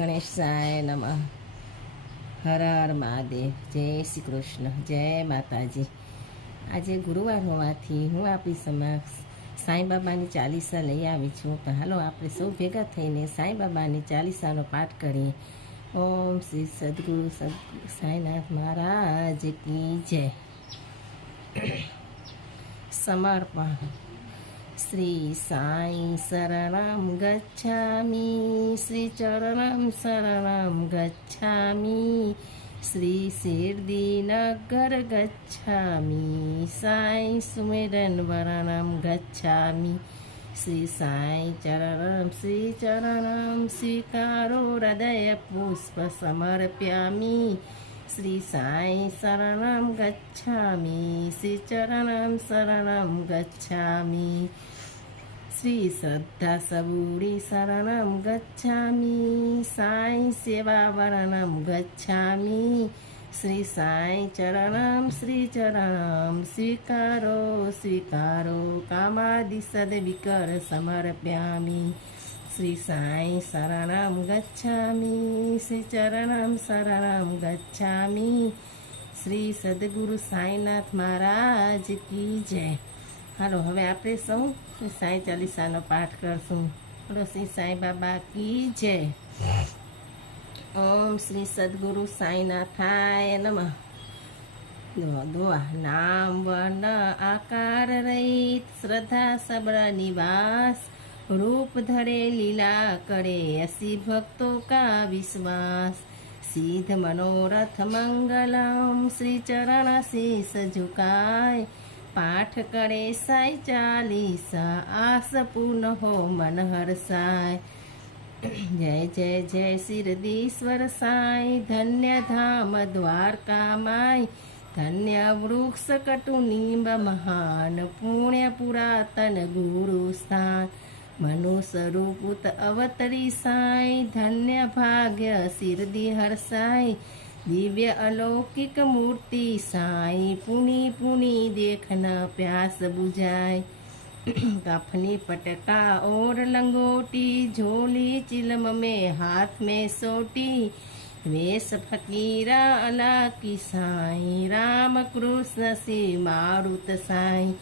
ગણેશાય નમઃ. હર હર મહાદેવ. જય શ્રી કૃષ્ણ. જય માતાજી. આજે ગુરુવાર હોવાથી હું આપણી સમક્ષ સાંઈબાબાની ચાલીસા લઈ આવી છું. તો હાલો આપણે સૌ ભેગા થઈને સાંઈબાબાની ચાલીસાનો પાઠ કરીએ. ઓમ શ્રી સદગુરુ સાંઈનાથ મહારાજ કી જય. સમર્પણ. શ્રી સાઈ શરણમ ગચ્છામિ, શ્રી ચરણમ શરણમ ગચ્છામિ, શ્રી શિરડીનગર ગચ્છામિ, સાઈ સુમેરન વરણમ ગચ્છામિ, શ્રી સાઈ ચરણમ સ્વીકારો હૃદય પુષ્પ સમર્પ્યામિ, શ્રી સાઈ શરણમ ગચ્છામિ, શ્રી ચરણમ શરણમ ગચ્છામિ, શ્રી શ્રદ્ધા સબૂરી શરણમ ગચ્છામિ, સાઈ સેવા વરણમ ગચ્છામિ, શ્રી સાઈ ચરણમ સ્વીકારો કામાદિ સદવિકર સમર્પ્યામિ, શ્રી સાઈ શરણમ ગચ્છામિ, શ્રી ચરણમ શરણમ ગચ્છામિ, શ્રી સદગુરુ સાંઈનાથ મહારાજ કી જય. હાલો હવે આપણે સૌ શ્રી સાઈ ચાલીસાનો પાઠ કરશું. બોલો શ્રી સાઈ બાબા કી જય. ઓમ શ્રી સદગુરુ સાંઈનાથાય નમઃ. દોઆ નામ વર્ણ આકાર રહિત શ્રદ્ધા સબળ નિવાસ, रूप धरे लीला करे ऐसी भक्तों का विश्वास, सिद्ध मनोरथ मंगलम श्री चरण शीस झुकाए, पाठ करे साई चालीसा आस पूर्ण हो मन हर्षाय. जय जय जय शिरडीश्वर साई, धन्य धाम द्वारका माई, धन्य वृक्ष कटु नींब महान, पुण्य पुरातन गुरु स्थान, मनुष्य रूपुत अवतरी साई, धन्य भाग्य शिरडी हर्षाई, दिव्य अलौकिक मूर्ति साई, पुनी पुनी देखना प्यास बुझाए. कफनी पटका और लंगोटी, झोली चिलम में हाथ में सोटी, वेश फकीरा अला की साई, राम कृष्ण श्री मारुत साई,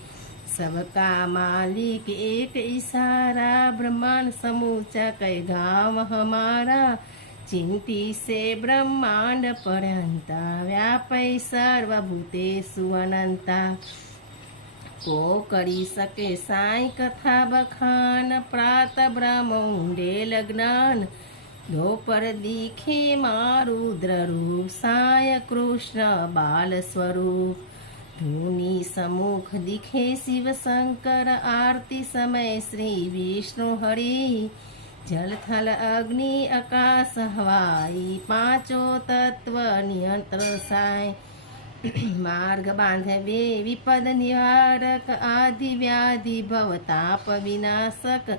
सबका मालिक एक इशारा, ब्रह्मांड समूचा कई गाँव हमारा, चिंती से ब्रह्मांड पर्यंता, व्यापै सर्वभूतेषु अनंता. को करी सके साई कथा बखान, प्रात ब्रह्मोंडे लग्नान, दोपर दिखे मारुद्र रूप, साय कृष्ण बाल स्वरूप, धूनी सम्मुख दिखे शिव शंकर, आरती समय श्री विष्णु हरि, जल थल अग्नि आकाश हवाई, पांचों तत्व नियंत्र साई, मार्ग बांधवे विपद निवारक, आदि व्याधि भवताप विनाशक,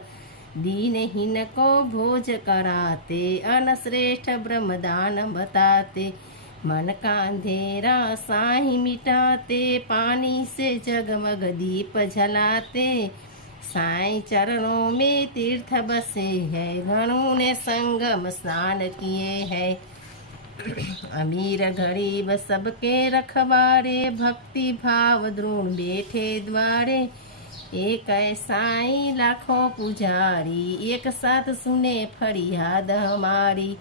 दीनहीन को भोज कराते, अनश्रेष्ठ ब्रह्मदान बताते, मन का अंधेरा साई मिटाते, पानी से जगमग दीप जलाते, साई चरणों में तीर्थ बसे है, गणों ने संगम स्नान किए हैं. अमीर गरीब सबके रखवारे, भक्ति भाव द्रोण बैठे द्वारे, एक साई लाखों पुजारी, एक साथ सुने फरियाद हमारी,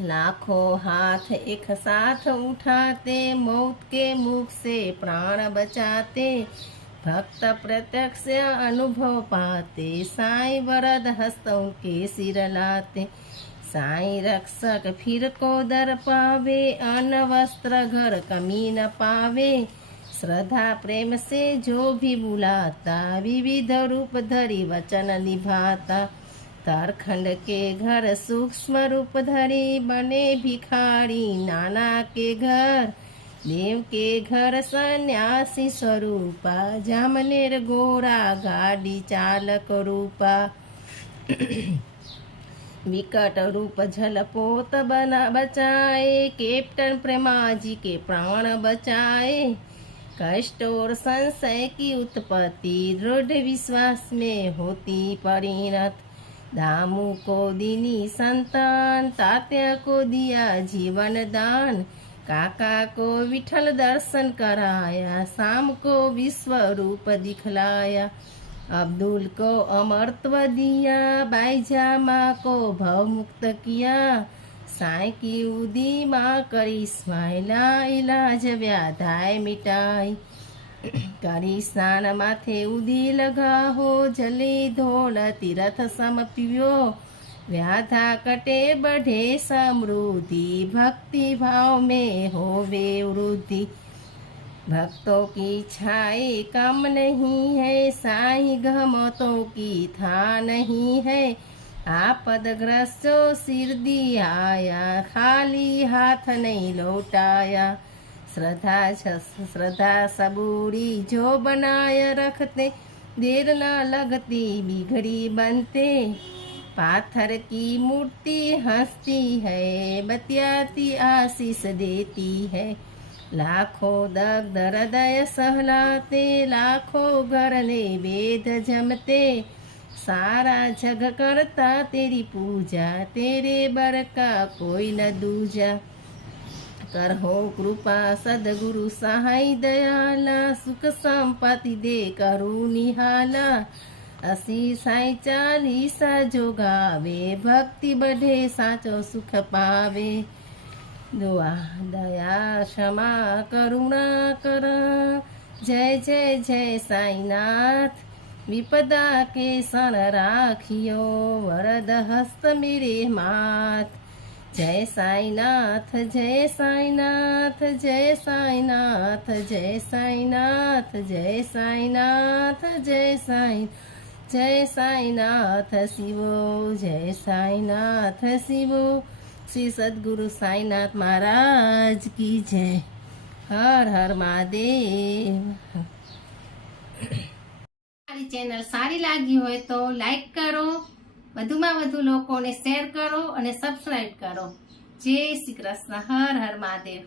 लाखों हाथ एक साथ उठाते, मौत के मुख से प्राण बचाते, भक्त प्रत्यक्ष अनुभव पाते, साई वरद हस्तों के सिर लाते, साई रक्षक फिर को दर पावे, अन्न वस्त्र घर कमी न पावे, श्रद्धा प्रेम से जो भी बुलाता, विविध रूप धरी वचन निभाता, तरखंड के घर सूक्ष्म रूप धरी, बने भिखारी नाना के घर, देव के घर सन्यासी स्वरूपा, जामनेर गोरा गाड़ी चालक रूपा, विकट रूप झलपोत बना बचाए, कैप्टन प्रेमा जी के प्राण बचाए, कष्ट और संशय की उत्पत्ति दृढ़ विश्वास में होती परिणत, दामू को दीनी संतान, तात्या को दिया जीवन दान, काका को विठल दर्शन कराया, शाम को विश्व रूप दिखलाया, अब्दुल को अमरत्व दिया, बाईजामा को भव मुक्त किया, साई की उदी माँ करी स्माइला, इलाज व्याधाय मिटाई, करी स्नान माथे उदी लगा हो, जले धोल तीरथ सम पियो, व्याधा कटे बढ़े समृद्धि, भक्ति भाव में होवे वृद्धि, भक्तों की छाए कम नहीं है, साई गहमतों की था नहीं है, आपदग्रस्तो सिर दिया, खाली हाथ नहीं लौटाया, श्रद्धा सबूरी जो बनाए रखते, देर न लगती बिगड़ी बनते, पाथर की मूर्ति हंसती है, बतियाती आशीष देती है, लाखों दग्ध हृदय सहलाते, लाखों घर ने वेद जमते, सारा जग करता तेरी पूजा, तेरे बर का कोई न दूजा, करहो कृपा सदगुरु सहाय दयाला, सुख संपत्ति दे करू निहाला, असी साई चालीसा जो गावे, भक्ति बढ़े साचो सुख पावे, दुआ दया क्षमा करुणा कर, जय जय जय साईनाथ, विपदा के सन राखियो, वरद हस्त मेरे माथ, जय साईनाथ जय साईनाथ जय साईनाथ जय साईनाथ जय साईनाथ जय साई जय साईनाथ शिवो, जय साईनाथ शिवो, श्री सद्गुरु साईनाथ महाराज की जय। हर हर महादेव। મારી ચેનલ સારી લાગી હોય તો લાઈક કરો, વધુમાં વધુ લોકોને શેર કરો અને સબસ્ક્રાઇબ કરો. જય શ્રી કૃષ્ણ. હર હર મહાદેવ.